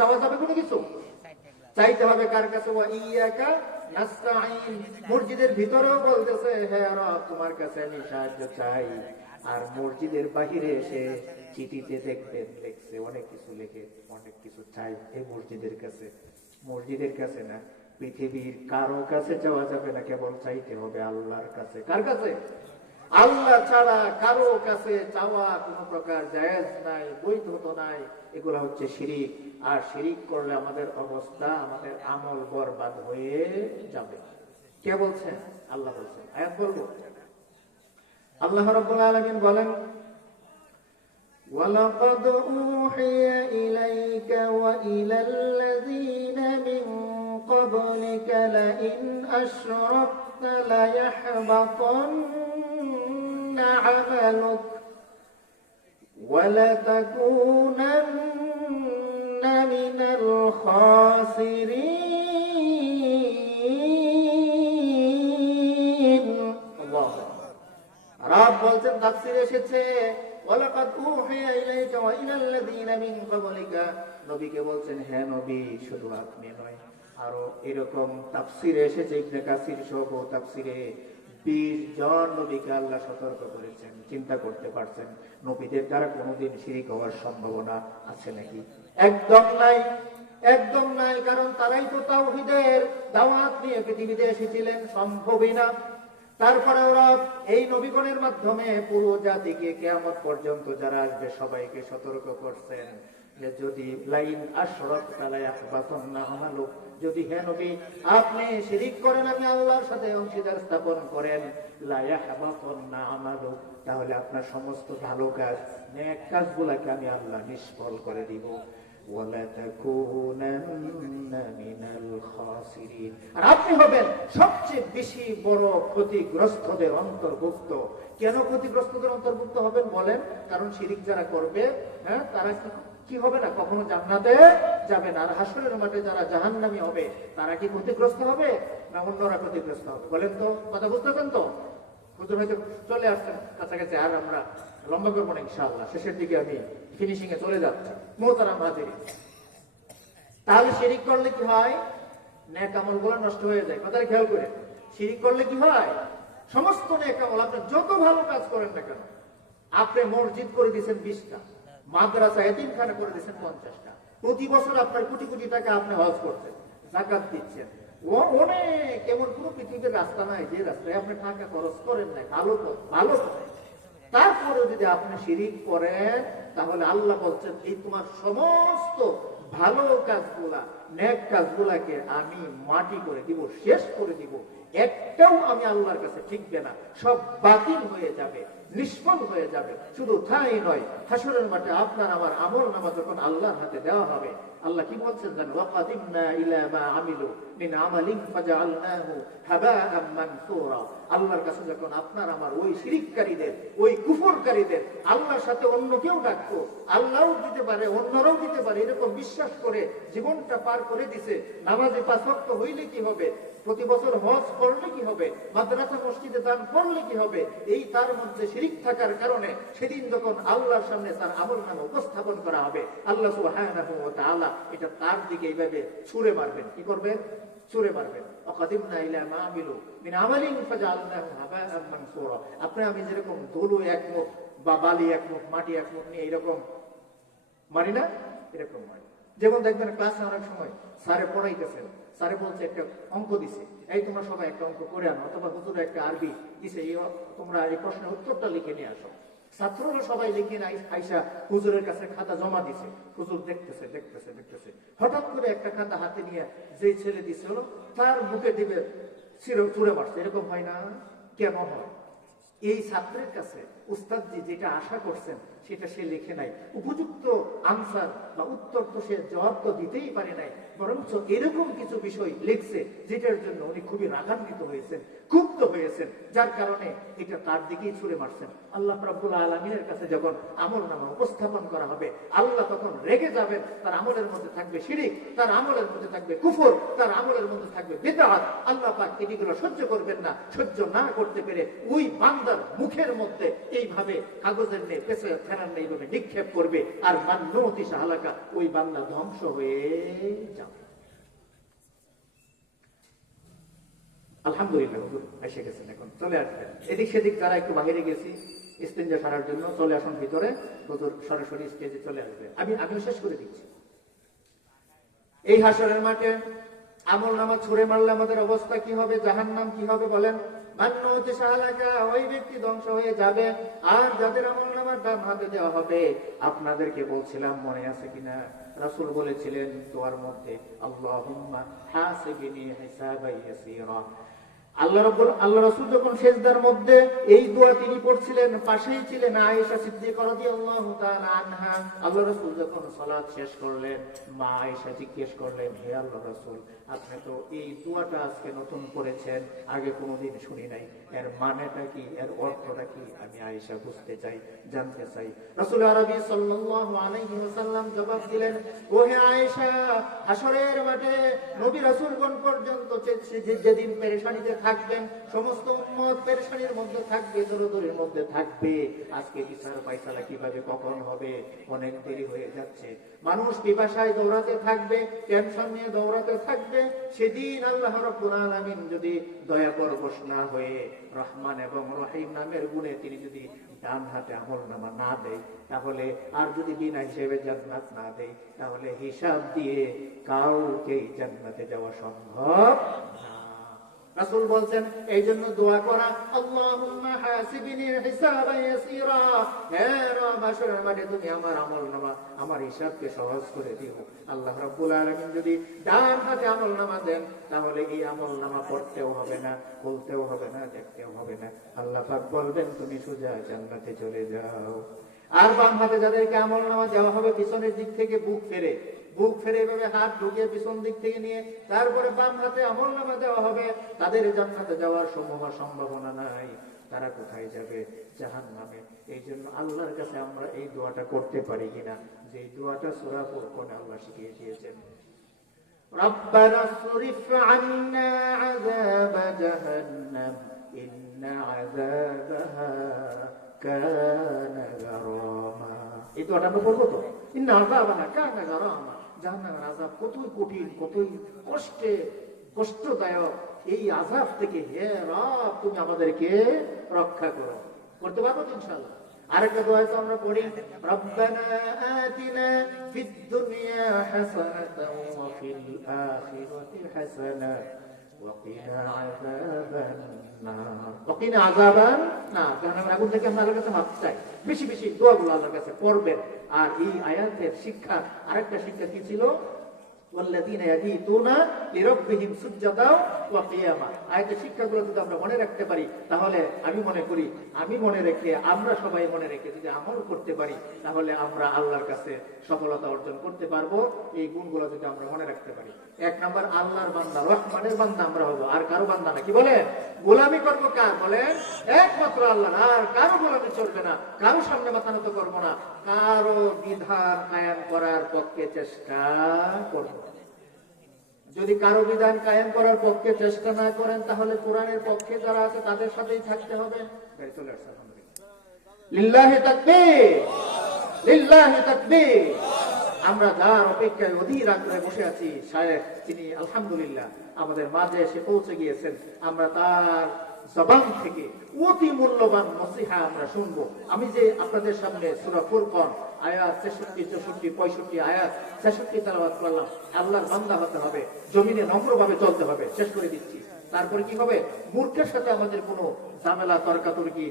চাওয়া যাবে কোনো কিছু? চাইতে হবে কার কাছে? ওয়া ইয়াকা নাস্তাঈন। মসজিদের ভিতরেও বলতেছে হে রব তোমার কাছে আমি সাহায্য চাই, আর মসজিদের বাহিরে এসে চিঠিতে দেখবেন লিখছে অনেক কিছু, লিখে অনেক কিছু চাই এই মসজিদের কাছে। মসজিদের কাছে না, পৃথিবীর কারো কাছে চাওয়া যাবে না, কেবল চাইতে হবে আল্লাহর কাছে। কার কাছে? আল্লাহ ছাড়া কারো কাছে চাওয়া কোনো প্রকার জায়েজ নাই, বৈধতা নাই। এগুলা হচ্ছে শিরিক। আর শিরিক করলে আমাদের অবস্থা, আমাদের আমল বরবাদ হয়ে যাবে। কে বলছেন? আল্লাহ বলছেন। আয়াত বলবো। আল্লাহ রাব্বুল আলামিন বলেন, ওয়ালাকাদ উহিয়া ইলাইকা ওয়া ইলাল্লাযীনা মিন ক্বাবলিকা লাইন আশরাকতা লায়াহবাতান্না আমালুক ওয়া লাতাকুনান্না মিনাল খাসিরিন। আল্লাহু আকবার। রব বলছেন, তাফসীরে এসেছে ওয়ালাকাদ উহিয়া ইলাইকা ওয়া ইলাল্লাযীনা মিন ক্বাবলিকা। নবীকে বলছেন, হে নবী, শুধু আপনি নয়, আরো এরকম তাফসীরে এসেছে, ইবনে কাসির সহ তাফসীরে 20 জন নবীকে আল্লাহ সতর্ক করেছেন। চিন্তা করতে পারছেন নবীদের দ্বারা কোনোদিন শিরিক হওয়ার সম্ভাবনা আছে নাকি? একদম নাই, একদম নাই। কারণ তারাই তো তাওহীদের দাওয়াত নিয়ে পৃথিবীতে এসেছিলেন, সম্ভবই না। তারপরে ওরা এই নবীগণের মাধ্যমে পুরো জাতিকে কিয়ামত পর্যন্ত যারা আসবে সবাইকে সতর্ক করছেন যে যদি লাইন আশরাকতা লায়াহবাতান্না আমালুক, যদি হে নবী আপনি শিরিক করেন, আমি আল্লাহর সাথে অংশীদার স্থাপন করেন, লায়াহবাতান্না আমালুক, তাহলে আপনার সমস্ত ভালো কাজ, নেক কাজগুলোকে আমি আল্লাহ নিষ্ফল করে দিব। আর আপনি হবেন সবচেয়ে বেশি বড় ক্ষতিগ্রস্তদের অন্তর্ভুক্ত। কেন ক্ষতিগ্রস্তদের অন্তর্ভুক্ত হবেন বলেন? কারণ শিরিক যারা করবে, হ্যাঁ, তারা কি হবে না, কখনো জান্নাতে যাবে না। আর হাসরের মাঠে যারা জাহান্নামী হবে তারা কি ক্ষতিগ্রস্ত হবে না অন্যরা ক্ষতিগ্রস্ত হবে? বলেন তো, কথা বুঝতেছেন তো? হুজুর হয়তো চলে আসছেন কাছাকাছি, আর আমরা লম্বা করবো না ইনশাআল্লাহ, শেষের দিকে আমি ফিনিশিং এ চলে যাচ্ছি। মোহতারাম হাজিরিন, তাহলে শিরিক করলে কি হয়? নেক আমলগুলো নষ্ট হয়ে যায়। কথাটা খেয়াল করে, শিরিক করলে কি হয়? সমস্ত নেক আমল, আপনি যত ভালো কাজ করেন না কেন, আপনি মসজিদ করে দিয়েছেন 20টা, মাদ্রাসা এতিমখানা করে দিয়েছেন 50টা, প্রতি বছর আপনার কোটি কোটি টাকা আপনি হজ করছেন, যাকাত দিচ্ছেন, অনেক, এমন কোন পৃথিবীর রাস্তা নাই যে রাস্তায় আপনি টাকা খরচ করেন নাই, ভালো ভালো। তারপরে যদি আপনি শিরিক করেন, তাহলে আল্লাহ বলছেন এই তোমার সমস্ত ভালো কাজগুলা, নেক কাজগুলাকে আমি মাটি করে দিব, শেষ করে দিব, একটাও আমি আল্লাহর কাছে টিকবে না, সব বাতিল হয়ে যাবে, নিষ্ফল হয়ে যাবে। শুধু তাই নয়, হাসরের মাঠে আপনার আমার আমলনামা যখন আল্লাহর হাতে দেওয়া হবে, আল্লাহ কি বলছেন জানেন? ওয়াকাদিমনা ইলা মা আমিলু মিন আমালিন ফাজআলনাহু হাবাআম মানসুরা। আল্লাহর কাছে যখন আপনার আমার ওই শিরিককারীদের, ওই কুফরকারীদের, আল্লাহর সাথে অন্য কেউ ডাকতো, আল্লাহও দিতে পারে অন্যরাও দিতে পারে, এরকম বিশ্বাস করে জীবনটা পার করে দিছে, নামাজে 5 ওয়াক্ত হইলে কি হবে, প্রতি বছর হজ করলে কি হবে, মাদ্রাসা মসজিদে দান করলে কি হবে, এই তার মধ্যে শিরিক থাকার কারণে সেদিন যখন আল্লাহর সামনে তার আমলনামা উপস্থাপন করা হবে, আল্লাহ সুবহানাহু ওয়া তাআলা এটা তার দিকে এইভাবে ছুঁড়ে মারবেন। কি করবেন? ছুঁড়ে মারবেন। ওয়াকাদিমনা ইলা মা আমিলু মিন আমালিন ফাজআলনাহু হাবাআম মানসুরা। আপনি আমি যেরকম ধুলো এক মুঠ বা বালি এক মুঠ, মাটি এক মুঠ নিয়ে এরকম মারি না, এরকম মারি। যেমন দেখবেন ক্লাসে অনেক সময় স্যারে পড়াইতেছেন, স্যারে বলছে একটা অঙ্ক দিছে, এই তোমরা সবাই একটা অঙ্ক করে আনো, অথবা হুজুর একটা আরবি দিছে, তোমরা এই প্রশ্নের উত্তরটা লিখে নিয়ে আসো। ছাত্ররা সবাই লিখে আইসা হুজুরের কাছে খাতা জমা দিছে, হুজুর দেখতেছে দেখতেছে দেখতেছে, হঠাৎ করে একটা খাতা হাতে নিয়ে যে ছেলে দিছিল তার বুকে দিবে চুরে মারছে। এরকম হয় না? কেন হয়? এই ছাত্রের কাছে উস্তাদজি যেটা আশা করছেন সেটা সে লিখে নাই, উপযুক্ত আনসার বা উত্তর তো সে জবাব তো দিতেই পারে নাই, বরঞ্চ এরকম কিছু বিষয় লিখছে যেটার জন্য উনি খুবই রাগান্বিত হয়েছেন, ক্ষুব্ধ হয়েছেন, যার কারণে এটা তার দিকেই ছুড়ে মারছেন। আল্লাহ রাব্বুল আলামিনের কাছে যখন আমলনামা উপস্থাপন করা হবে, আল্লাহ তখন রেগে যাবেন। তার আমলের মধ্যে থাকবে শিরিক, তার আমলের মধ্যে থাকবে কুফর, তার আমলের মধ্যে থাকবে বিদআত। আল্লাহ পাক এগুলো সহ্য করবেন না। সহ্য না করতে পেরে ওই বান্দার মুখের মধ্যে এইভাবে কাগজের নিয়ে পেছে জাহান্নামে এইভাবে নিক্ষেপ করবে, আর মান্নুতি সাহালাকা, ওই বান্দা ধ্বংস হয়ে যাবে। আলহামদুলিল্লাহ, হুজুর এসে গেছেন, এখন চলে আসবেন। এদিক সেদিক যারা একটু বাহিরে গেছি ইস্তেঞ্জা সারার জন্য, চলে আসুন ভিতরে, হুজুর সরাসরি স্টেজে চলে আসবে। আমিও শেষ করে দিচ্ছি। এই হাসরের মাঠে আমল নামা ছুঁড়ে মারলে আমাদের অবস্থা কি হবে, জাহান্নাম কি হবে বলেন? মান্নুতি সাহালাকা, ওই ব্যক্তি ধ্বংস হয়ে যাবে। আর যাদের আমল নামার ডান হাতে দেওয়া হবে, আপনাদেরকে বলছিলাম মনে আছে কিনা, রাসূল বলেছিলেন দোয়ার মধ্যে, আল্লাহুম্মা হাসিবনি হিসাবান ইয়াসীরা। আল্লাহ রাসূল যখন সিজদার মধ্যে এই দোয়া তিনি পড়ছিলেন, পাশেই ছিলেন আয়েশা সিদ্দিকা রাদিয়াল্লাহু তাআলা আনহা। আল্লাহ রাসূল যখন সালাত শেষ করলেন, মা আয়েশা জিজ্ঞেস করলেন, হে আল্লাহ রাসূল, আপনি তো এই দোয়াটা আজকে নতুন করেছেন, আগে কোনোদিন শুনি নাই, এর মানেটা কি, এর অর্থটা কি? আমি আয়েশা বুঝতে চাই, জানতে চাই। রাসূল আরবি সাল্লাল্লাহু আলাইহি ওয়াসাল্লাম জবাব দিলেন, ও হে আয়েশা, হাসরের মাঠে নবী রাসূলগণ পর্যন্ত যেদিন পেরেশানিতে থাকবেন, সমস্ত উম্মত পেরেশানির মধ্যে থাকবে, দরদরের মধ্যে থাকবে, আজকে বিচার ফয়সালা কিভাবে কখন হবে, অনেক দেরি হয়ে যাচ্ছে, মানুষ পিপাসায় দৌড়াতে থাকবে, টেনশন নিয়ে দৌড়াতে থাকবে। সেদিন আল্লাহ রাব্বুল আলামিন যদি দয়া পরবশ না হয়ে রহমান এবং রহিম নামের গুণে তিনি যদি ডান হাতে আমলনামা না দেয়, তাহলে আর যদি বিনা হিসেবে জান্নাত না দেয়, তাহলে হিসাব দিয়ে কাউকেই জান্নাতে যাওয়া সম্ভব না। রাসূল বলছেন, এই জন্য দোয়া করা, আল্লাহুম্মা হাসিবনি হিসাবান ইয়াসীরা, হে রব, হাসরের মাঠে তুমি আমার আমলনামা, আমার হিসাবকে সহজ করে দিও। আল্লাহ রাব্বুল আলামিন যদি ডান হাতে আমলনামা দেন, তাহলে এই আমলনামা পড়তেও হবে না, বলতেও হবে না, দেখতেও হবে না, আল্লাহ পাক বলবেন তুমি সোজা জান্নাতে চলে যাও। আর বাম হাতে যাদেরকে আমলনামা দেওয়া হবে, পিছনের দিক থেকে বুক ফেরে এভাবে হাত ঢুকিয়ে পিছন দিক থেকে নিয়ে তারপরে বাম হাতে আমলনামা দেওয়া হবে, তাদের জান্নাতে যাওয়ার সমূহ সম্ভাবনা নাই। তারা কোথায় যাবে? জাহান্নামে। এই জন্য আল্লাহর কাছে আমরা এই দোয়াটা করতে পারি কিনা, যে দোয়াটা সূরা ফুরকানে আল্লাহ শিখিয়ে দিয়েছেন, রব্বানা সরিফ আন্না আযাব জাহান্নাম ইন্না আযাবাহা কানা গারামা। এই দোয়াটা আমরা পড়বো তো, ইন্না আযাবাহা কানা গারামা, জাহান্নামের আযাব কতই কঠিন, কতই কষ্টদায়ক, এই আযাব থেকে হে রব তুমি আমাদেরকে রক্ষা করো। করতে পারবো তো ইনশাআল্লাহ। আরেকটা দোয়া তো আমরা পড়ি, রব্বানা আতিনা ফিদ দুনিয়া হাসানাতাও ওয়া ফিল আখিরাতি হাসানা ওয়া কিনা আযাবান নার। ওয়া কিনা আযাবান নার, জাহান্নামের আগুন থেকে আমরা আল্লাহর কাছে মাফ চাই। বেশি বেশি দোয়াগুলো আল্লাহর কাছে পড়বেন। আর এই আয়াতের শিক্ষা, আরেকটা শিক্ষা কি ছিল, ওয়াল্লাযীনা ইয়াবিতুনা লিরাব্বিহিম সুজদাও ওয়া কিয়ামা। আয়াতের শিক্ষাগুলো যদি আমরা মনে রাখতে পারি, তাহলে আমি মনে রেখে, আমরা সবাই মনে রেখে যদি আমল করতে পারি, তাহলে আমরা আল্লাহর কাছে সফলতা অর্জন করতে পারবো। এই গুণগুলো যদি আমরা মনে রাখতে পারি, এক নাম্বার আল্লাহর বান্দা, রহমানের বান্দা আমরা হবো, আর কারো বান্দা না। কি বলেন? গোলামি করবো কার? বলেন একমাত্র আল্লাহ, আর কারো গোলামি চলবে না, কারো সামনে মাথা নত করবো না, কারো বিধান কায়েম করার পক্ষে চেষ্টা করবো। যদি কারো বিধান কায়েম করার পক্ষে চেষ্টা না করেন, তাহলে কোরআনের পক্ষে যারা আছে তাদের সাথেই থাকতে হবে। লিল্লাহি তাকবীর, লিল্লাহি তাকবীর। আমরা যার অপেক্ষায় অধীর আগ্রহে বসে আছি, শায়েখ তিনি আলহামদুলিল্লাহ আমাদের মাঝে এসে পৌঁছে গিয়েছেন। আমরা তার জবান থেকে অতি মূল্যবান নসিহা আমরা শুনবো। আমি যে আপনাদের সামনে সূরা ফুরকান আয়াত 63, 64, 65 আয়াত 66 তেলাওয়াত করলাম, আল্লাহর বান্দা হতে হবে, জমিনে নম্রভাবে চলতে হবে। শেষ করে দিচ্ছি। তারপরে কি হবে? মূর্খের সাথে আমাদের কোনো ঝামেলা তর্কাতর্কি